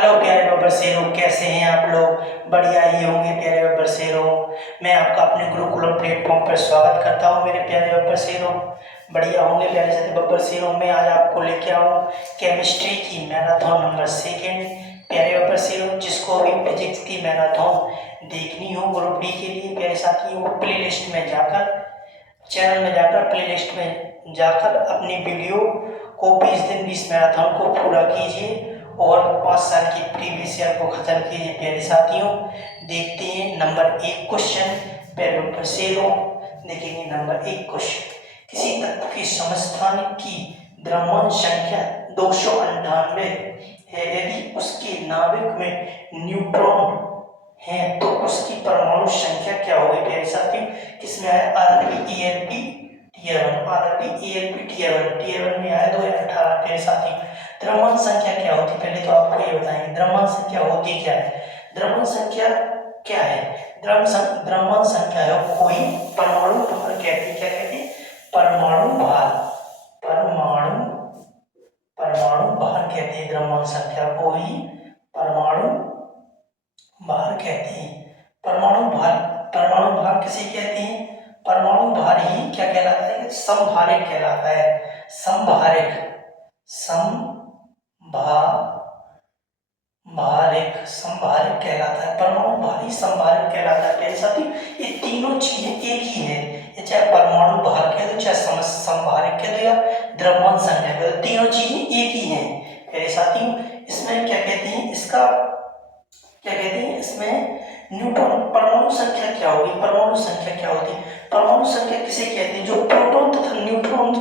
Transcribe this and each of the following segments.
Hello प्यारे बब्बर शेरों, कैसे हैं आप लोग? बढ़िया ही होंगे प्यारे बब्बर शेरों। मैं आपका अपने गुरुकुलम प्लेटफॉर्म पर स्वागत करता हूं मेरे प्यारे बब्बर शेरों। बढ़िया होंगे प्यारे साथी बब्बर शेरों। मैं आज आपको लेके आऊं केमिस्ट्री की मैराथन नंबर 2 प्यारे बब्बर शेरों। जिसको भी फिजिक्स की मैराथन देखनी हो ग्रुप डी के लिए प्यारे साथी, वो प्ले लिस्ट में जाकर, चैनल में जाकर, प्ले लिस्ट में जाकर अपनी वीडियो को 20 दिन 20 मैराथन को पूरा कीजिए और 5 साल की प्रीवियस ईयर को खत्म कीजिए प्यारे साथियों। देखते हैं नंबर 1 क्वेश्चन प्यारे बब्बर शेरों। देखेंगे नंबर 1 क्वेश्चन। किसी तत्व की समस्थानिक की द्रव्यमान संख्या 298 है, यदि उसके नाभिक में न्यूट्रॉन है तो उसकी परमाणु संख्या क्या होगी प्यारे साथियों? किसमें आया? RB ELP tier 1, RB ELP tier 1 में आया 2018 प्यारे साथियों। द्रव्यमान संख्या क्या होती है? पहले तो आपको ये बताएंगे द्रव्यमान संख्या होती क्या है। द्रव्यमान संख्या क्या है? द्रव्यमान संख्या है कोई परमाणु भार कहते हैं। क्या कहते हैं? परमाणु भार। परमाणु परमाणु भार कहते हैं द्रव्यमान संख्या को ही परमाणु भार कहते हैं। परमाणु भार किसे कहते हैं? परमाणु भार ही क्या कहलाता है? समभारिक कहलाता है। समभारिक कहलाता है। परमाणु भार ही समभारिक कहलाता है मेरे साथी। ये तीनों चीजें एक ही है, ये चाहे परमाणु भार कह दो, चाहे समभारिक कह दो या द्रव्यमान संख्या कह दो, तीनों चीजें एक ही हैं मेरे साथियों। इसमें क्या कहते हैं? इसमें न्यूट्रॉन परमाणु संख्या क्या होगी? परमाणु संख्या क्या होती है? परमाणु संख्या किसे कहते हैं? जो प्रोटॉन तथा न्यूट्रॉन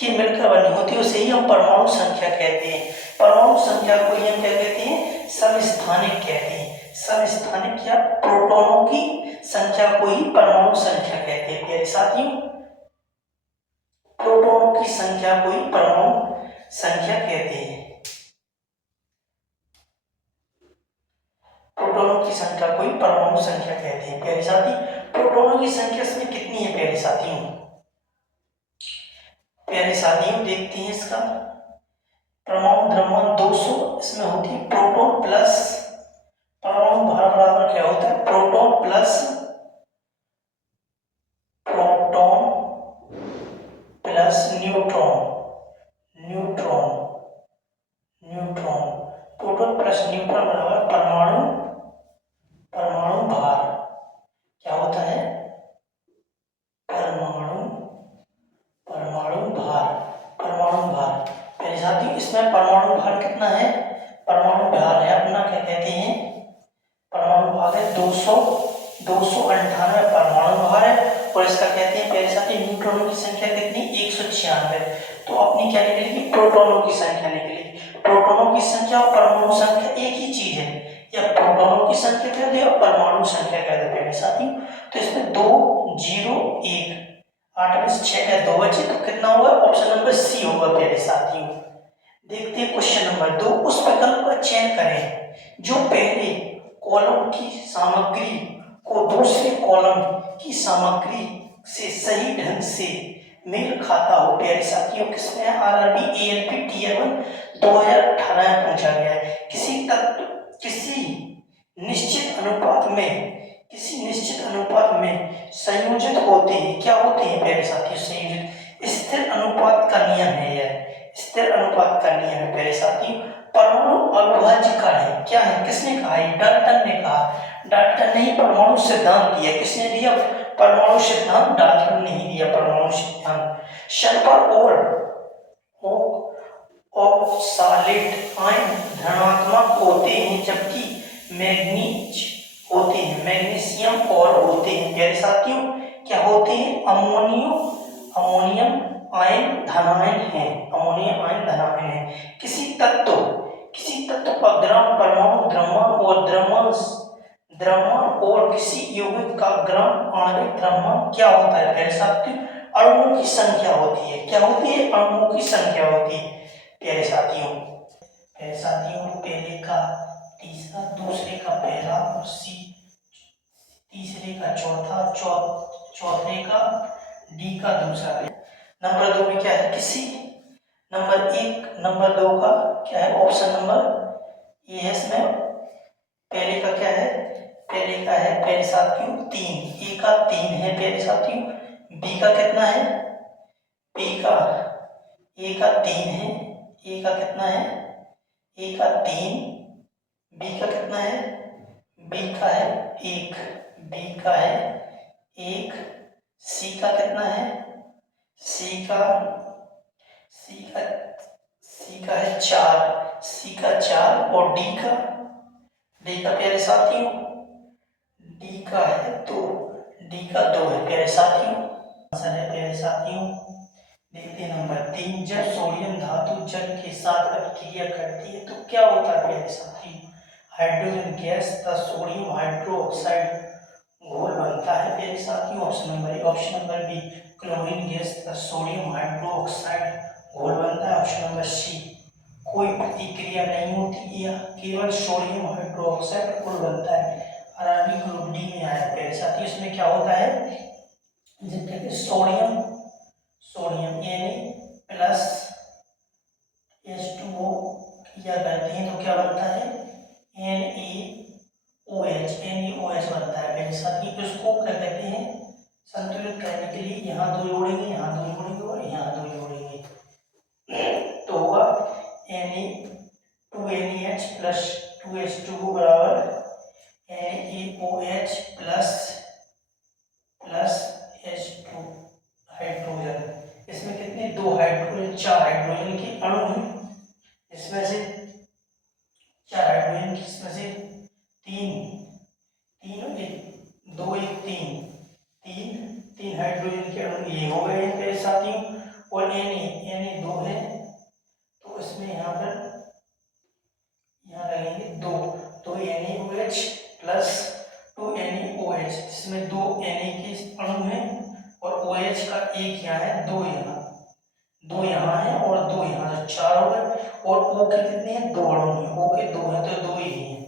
की मिलकर बनी होती है उसे ही हम परमाणु संख्या कहते हैं। परमाणु संख्या को ही हम क्या कहते हैं? समस्थानिक कहते हैं। समस्थानिक या प्रोटॉनों की संख्या को ही परमाणु संख्या कहते हैं प्यारे साथियों। प्रोटॉनों की संख्या को ही परमाणु संख्या कहते हैं। प्रोटॉनों की संख्या को ही परमाणु संख्या कहते हैं प्यारे साथी। प्रोटॉनों की संख्या इसमें कितनी है प्यारे साथियों? प्यारे साथियों देखते हैं इसका परमाणु द्रव्यमान 200, इसमें होती है प्रोटॉन प्लस परमाणु भार बराबर क्या होता है? Proton plus neutron. Proton plus neutron बराबर परमाणु भार क्या होता है? परमाणु भार मेरे साथियों। इसमें परमाणु भार कितना है? परमाणु भार है अपना क्या कहते हैं? परमाणु भार है 298 परमाणु भार है। और इसका कहते हैं प्यारे साथी न्यूट्रॉनों की संख्या कितनी? 196। तो अपनी क्या निकलेगी? प्रोटॉनों की संख्या निकलेगी। प्रोटॉनों की संख्या और परमाणु संख्या एक ही चीज है, या प्रोटॉनों की संख्या कह दे और परमाणु संख्या कह दे प्यारे साथी। तो इसमें 2 0 1 8 में से 6 का 2 बचे तो कितना होगा? ऑप्शन नंबर सी होगा प्यारे साथियों। देखते हैं क्वेश्चन नंबर 2। उस विकल्प का चयन करें जो पहले कॉलम की सामग्री को दूसरे कॉलम की सामग्री से सही ढंग से मेल खाता हो प्यारे साथियों। किसमें? आरआरबी एएलपी टीयर 1 2018 में पूछा गया है। किसी निश्चित अनुपात में संयोजित होते हैं। क्या होते हैं प्यारे साथियों? संयोजित। स्थिर अनुपात का नियम है यह, स्थिर अनुपात का नियम है प्यारे साथियों। परमाणु अविभाज्य कण है। क्या है? किसने कहा? डाल्टन ने कहा। डाल्टन ने ही परमाणु सिद्धांत दिया। किसने दिया? परमाणु सिद्धांत डाल्टन ने ही दिया परमाणु सिद्धांत। सल्फर और ऑक्सालेट आयन धनात्मक होते हैं, जबकि मैग्नीज होते हैं, मैग्नीशियम और होते हैं प्यारे साथियों क्या होते हैं? अमोनियम आयन धनायन है। अमोनियम आयन धनायन है। किसी तत्व का ग्राम परमाणु द्रव्यमान और किसी यौगिक का ग्राम आणविक द्रव्यमान क्या होता है प्यारे साथियों? अणुओं की संख्या होती है। क्या होती है? अणुओं की संख्या होती है प्यारे साथियों। पहले का तीसरा, दूसरे का पहला और तीसरे का चौथा, चौथे का डी का दूसरा। नंबर 2 में क्या है? किसी नंबर 1 नंबर 2 का क्या है? ऑप्शन नंबर ये है इसमें पहले का क्या है, पहले का है प्यारे साथियों 3, ए का 3 है प्यारे साथियों। बी का कितना है, बी का ए का 3 है, ए का कितना है, ए का 3, बी का कितना है, बी का है 1, बी का है 1, सी का कितना है, सी का सी का सी का है 4, सी का 4 और डी का प्यारे साथियों डी का है 2, डी का 2 है प्यारे साथियों। आंसर है प्यारे साथियों, देखते नंबर 3, जब सोडियम धातु जल के साथ अभिक्रिया करती है तो क्या होता है प्यारे साथियों, हाइड्रोजन गैस तथा सोडियम हाइड्रोक्साइड घोल बनता है प्यारे साथियों। Option number A, option number B chlorine gas तथा सोडियम हाइड्रोक्साइड घोल बनता है। ऑप्शन नंबर सी कोई प्रतिक्रिया नहीं होती या केवल सोडियम हाइड्रोक्साइड घोल बनता है। अरानी ग्रुप डी में आया प्यारे साथियों, इसमें क्या होता है, जब कहते हैं सोडियम सोडियम यानी प्लस H2O क्रिया करते हैं तो क्या बनता है, NaOH बनता है मेरे साथ। ही इसको क्या कहते हैं, संतुलित करने के लिए यहाँ 2 जोड़ेंगे, यहाँ 2 जोड़ेंगे और यहाँ 2 जोड़ेंगे तो होगा Na2NaH प्लस 2H2O बराबर NaOH प्लस H2 हाइड्रोजन। इसमें कितने, 2 हाइड्रोजन, 4 हाइड्रोजन के अणु हैं, इसमें से 4 हाइड्रोजन की, इसमें से 3 हाइड्रोजन के अणु ये हो गए हैं मेरे साथियों। और Na 2 है तो इसमें यहाँ लगेंगे 2 NaOH प्लस 2 NaOH, इसमें 2 Na के अणु हैं और OH का एक यहाँ है, 2 यहाँ है और 2 यहाँ, जो 4 हो गए। और O के कितने हैं, 2 अणु हैं, O के 2 हैं तो 2 ही हैं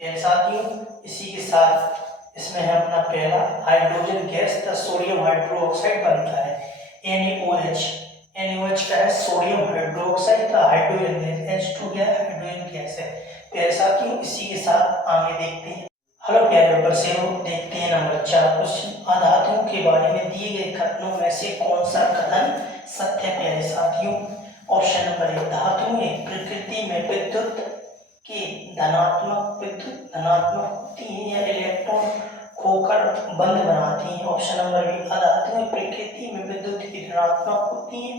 मेरे साथियों। इसी के साथ इसमें है अपना पहला हाइड्रोजन गैस तथा सोडियम हाइड्रोक्साइड बनता है NaOH का है सोडियम हाइड्रोक्साइड तथा हाइड्रोजन गैस H2 क्या है, हाइड्रोजन गैस है मेरे साथियों। इसी के साथ आगे देखते हैं। हेलो प्यारे बच्चों, देखते हैं नंबर 4 क्वेश्चन, अधातुओं के बारे में दिए गए कथनों में से कौन सा कथन सत्य है प्यारे साथियों। ऑप्शन नंबर 1, धातुएं प्रकृति में विद्युत के धनात्मक होती हैं या इलेक्ट्रॉन खोकर बंद बनाती हैं। ऑप्शन नंबर बी, अधातुएं प्रकृति में विद्युत की धनात्मक होती हैं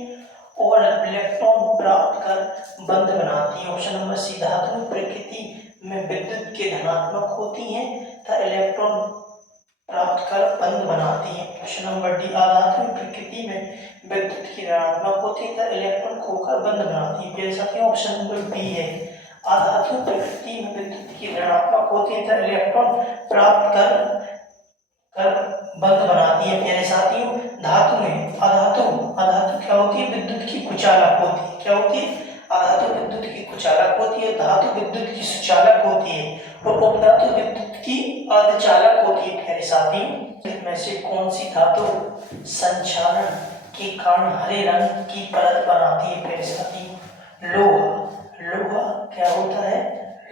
और इलेक्ट्रॉन प्राप्त कर बंद बनाती हैं। ऑप्शन नंबर सी, धातुएं प्रकृति में विद्युत के धनात्मक होती हैं तथा इलेक्ट्रॉन प्राप्त कर बंद बनाती हैं। ऑप्शन नंबर डी, अधातुएं प्रकृति में विद्युत की ऋणात्मक होती है तथा इलेक्ट्रॉन खोकर बंद बनाती है मेरे साथियों। ऑप्शन नंबर बी है, अधातुएं प्रकृति में विद्युत की ऋणात्मक होती है तथा इलेक्ट्रॉन प्राप्त कर बंद बनाती है प्यारे साथियों। अधातु क्या होती है, विद्युत की कुचालक होती है। क्या होती है, अधातु विद्युत की कुचालक होती है, धातु विद्युत की सुचालक होती है और उपधातु विद्युत की अर्धचालक होती है प्यारे साथियों। इनमें से कौन सी धातु संचारण के कारण हरे रंग की परत बनाती है प्यारे साथियों। लोहा क्या होता है,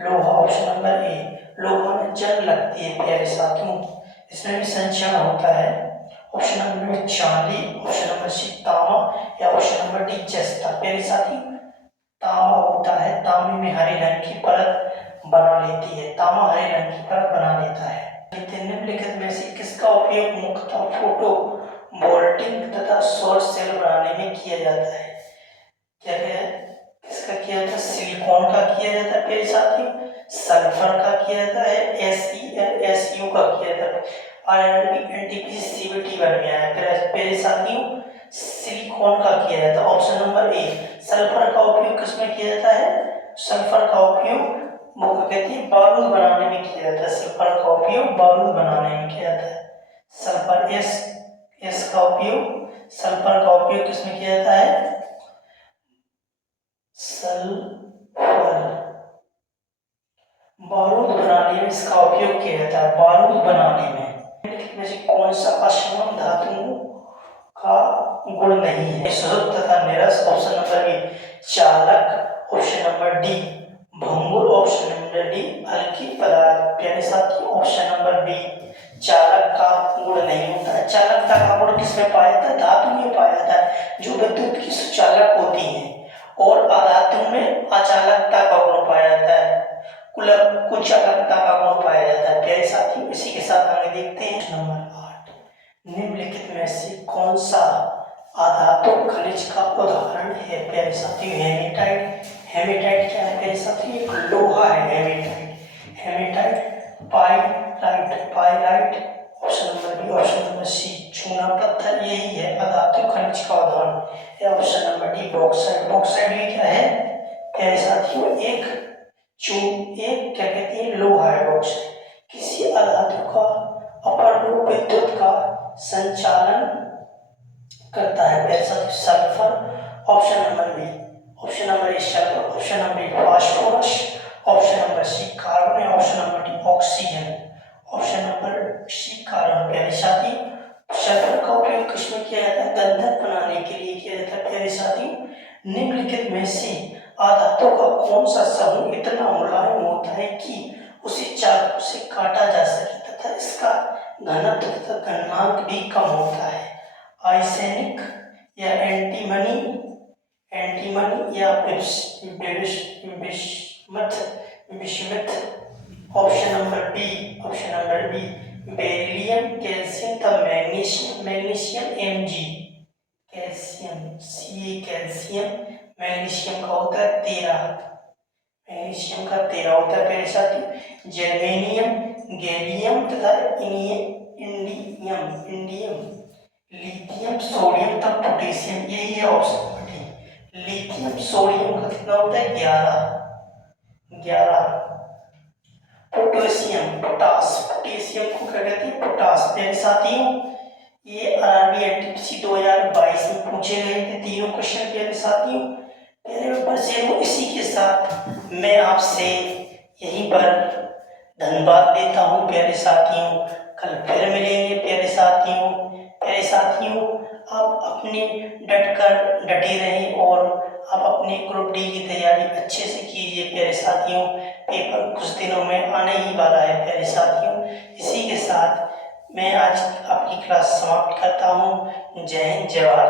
लोहा। ऑप्शन नंबर ए, लोहा में जंग लगती है प्यारे साथियों, इसमें भी संचरण होता है। ऑप्शन नंबर बी चांदी, ऑप्शन नंबर सी तांबा या ऑप्शन नंबर डी जस्ता। प्यारे साथी, तांबा होता है, तांबे में हरे रंग की परत बना लेती है, तांबा हरे रंग की परत बना लेता है। निम्नलिखित में से किसका उपयोग मुख्यतः फोटो वोल्टिक तथा सौर सेल बनाने में किया जाता है। क्या किसका किया जाता है, सिलिकॉन का किया जाता है प्यारे साथी, सल्फर का किया जाता है, SeSu का किया जाता है। NTPC CVT बन गया है प्यारे साथियों, सिलिकॉन का किया जाता है। ऑप्शन नंबर ए, सल्फर का उपयोग किसमें किया जाता है, सल्फर का उपयोग कहती है बारूद बनाने में किया जाता है, सल्फर का उपयोग बारूद बनाने में किया जाता है। सल्फर का उपयोग सल्फर का उपयोग किसमें किया जाता है, सल्फर बारूद बनाने में इसका उपयोग किया जाता है, बारूद बनाने में। में से कौन सा असमान धातुओं का गुण नहीं है, शुद्ध तथा निरस। ऑप्शन नंबर ए चालक, ऑप्शन नंबर डी भंगुर, ऑप्शन चालक का गुण नहीं होता है। चालकता का गुण किसमें पाया जाता है? धातु में पाया जाता है, जो विद्युत की सुचालक होती है। और अधातु में अचालकता का गुण पाया जाता है, कुचालकता का गुण पाया जाता है। प्यारे साथियों, इसी के साथ आगे देखते हैं नंबर 8। निम्नलिखित में से कौन सा अधातु खनिज का उदाहरण है? प्यारे साथियों, हेमेटाइट। हेमेटाइट क्या है प्यारे साथियों? एक लोहा है hematite. Hematite, pyrite, pyrite, option number B. Option number C, चूना पत्थर, यही है अधातु खनिज का उदाहरण। Option number D, bauxite. Bauxite भी क्या है प्यारे साथियों? एक क्या कहते हैं? लोहा है बॉक्साइट। किसी अधातु का अपर रूप विद्युत का संचालन करता है प्यारे साथियों, sulphur. Option number B. Option number A sulphur, option number B phosphorus, option number C carbon, option number D oxygen. Option number C carbon. प्यारे साथी, सल्फर का उपयोग किसमें किया जाता है? गंधक बनाने के लिए किया जाता है। प्यारे साथी, निम्नलिखित में से अधातु का कौन सा समूह इतना मुलायम होता है कि उसे चाकू से काटा जा सके तथा इसका घनत्व तथा गलनांक भी कम होता है? आर्सेनिक या एंटीमनी, या bismuth. Option number B. Option number B, beryllium, calcium तथा magnesium. Magnesium Mg, calcium C, calcium. Magnesium का होता है 13, मैग्नीशियम का 13 होता है प्यारे साथी। जर्मेनियम, गैलियम तथा इंडियम, लिथियम, सोडियम तथा पोटेशियम, यही है option number D. Lithium sodium का कितना होता है? 11। पोटेशियम, पोटेशियम को क्या कहते हैं? पोटास। प्यारे साथियों, ये आरआरबी एनटीपीसी 2022 में पूछे गए थे तीनों क्वेश्चन प्यारे साथियों। प्यारे बच्चों, इसी के साथ मैं आपसे यहीं पर धन्यवाद देता हूँ प्यारे साथियों। कल फिर मिलेंगे प्यारे साथियों। प्यारे साथियों, आप अपने डटे रहें और आप अपने ग्रुप डी की तैयारी अच्छे से कीजिए प्यारे साथियों। पेपर कुछ दिनों में आने ही वाला है प्यारे साथियों। इसी के साथ मैं आज आपकी क्लास समाप्त करता हूँ। जय हिंद, जय भारत।